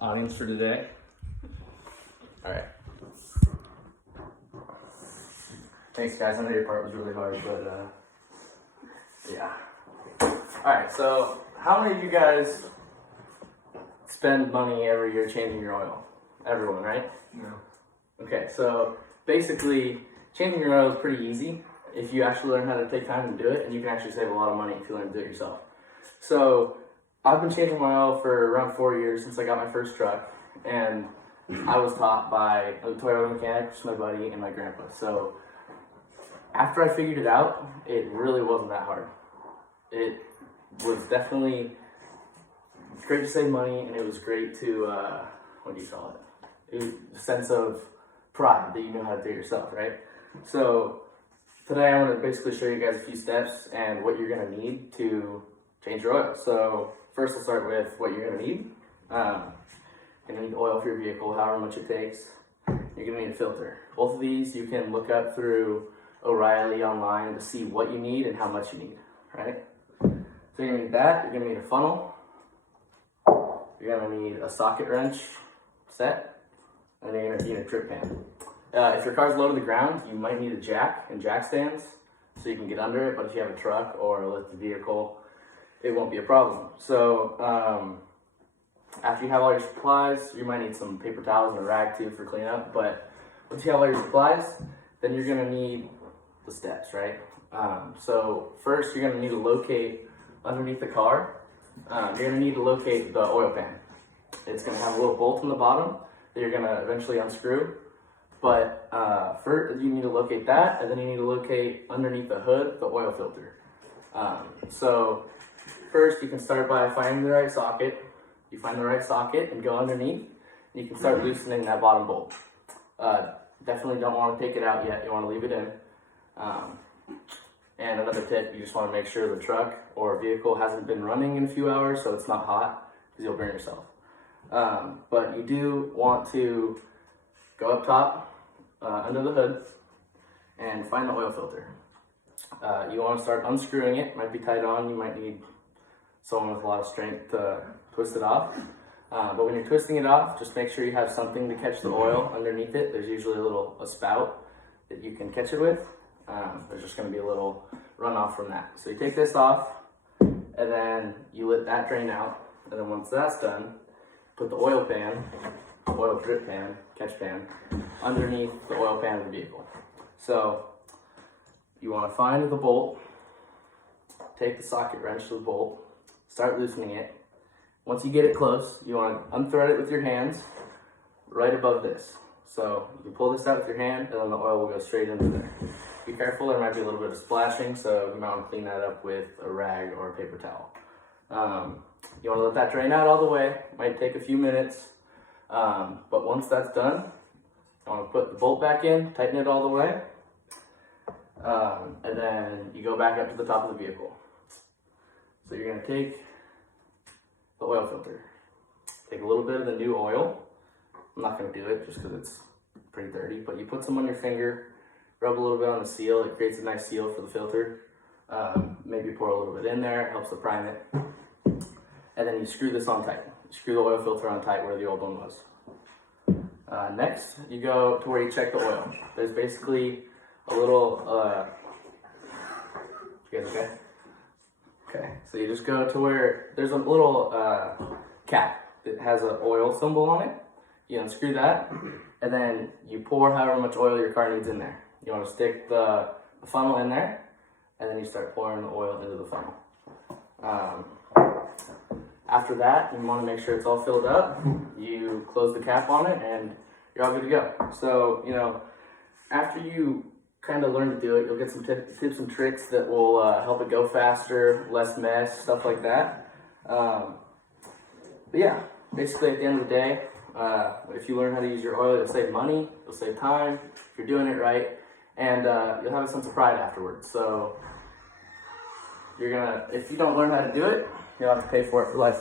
audience for today. All right. Thanks, guys. I know your part was really hard, but yeah. All right. So, how many of you guys spend money every year changing your oil? Everyone, right? No. Okay. So basically, changing your oil is pretty easy if you actually learn how to take time to do it, and you can actually save a lot of money if you learn to do it yourself. So I've been changing my oil for around 4 years since I got my first truck, and I was taught by a Toyota mechanic, which is my buddy, and my grandpa. So after I figured it out, it really wasn't that hard. It was definitely great to save money, and it was great to, what do you call it? It was a sense of pride that you know how to do it yourself, right? So today I want to basically show you guys a few steps and what you're going to need to change your oil. So first, we'll start with what you're going to need. You're going to need oil for your vehicle, however much it takes. You're going to need a filter. Both of these you can look up through O'Reilly online to see what you need and how much you need, right? So you're going to need that. You're going to need a funnel. You're going to need a socket wrench set. And you're going to need a trip pan. If your car's low to the ground, you might need a jack and jack stands so you can get under it, but if you have a truck or a lifted vehicle, it won't be a problem. So after you have all your supplies, you might need some paper towels and a rag too for cleanup, but once you have all your supplies, then you're gonna need the steps, right? So first you're gonna need to locate underneath the car, you're gonna need to locate the oil pan. It's gonna have a little bolt in the bottom that you're gonna eventually unscrew, but first you need to locate that, and then you need to locate underneath the hood the oil filter. So first you can start by finding the right socket. You find the right socket and go underneath, and you can start loosening that bottom bolt. Definitely don't want to take it out yet, you want to leave it in. And another tip, you just want to make sure the truck or vehicle hasn't been running in a few hours so it's not hot, because you'll burn yourself. But you do want to go up top, under the hood, and find the oil filter. You want to start unscrewing it. It might be tight on, you might need someone with a lot of strength to twist it off. But when you're twisting it off, just make sure you have something to catch the oil underneath it. There's usually a spout that you can catch it with. There's just going to be a little runoff from that. So you take this off, and then you let that drain out. And then once that's done, put the oil drip pan, catch pan, underneath the oil pan of the vehicle. So you want to find the bolt, take the socket wrench to the bolt, start loosening it. Once you get it close, you want to unthread it with your hands right above this. So you can pull this out with your hand, and then the oil will go straight into there. Be careful, there might be a little bit of splashing, so you might want to clean that up with a rag or a paper towel. You want to let that drain out all the way. It might take a few minutes, but once that's done, you want to put the bolt back in, tighten it all the way, and then you go back up to the top of the vehicle. So you're going to take the oil filter, take a little bit of the new oil. I'm not going to do it just because it's pretty dirty, but you put some on your finger, rub a little bit on the seal. It creates a nice seal for the filter. Maybe pour a little bit in there, it helps to prime it. And then you screw this on tight. Screw the oil filter on tight where the old one was. Next, you go to where you check the oil. There's basically a little, you guys okay? Okay, so you just go to where there's a little cap that has an oil symbol on it. You unscrew that, and then you pour however much oil your car needs in there. You want to stick the funnel in there, and then you start pouring the oil into the funnel. After that, you want to make sure it's all filled up. You close the cap on it, and you're all good to go. So, after you kind of learn to do it, you'll get some tips and tricks that will help it go faster, less mess, stuff like that. But yeah, basically at the end of the day, if you learn how to use your oil, you'll save money, you'll save time, if you're doing it right, and you'll have a sense of pride afterwards. So if you don't learn how to do it, you'll have to pay for it for life.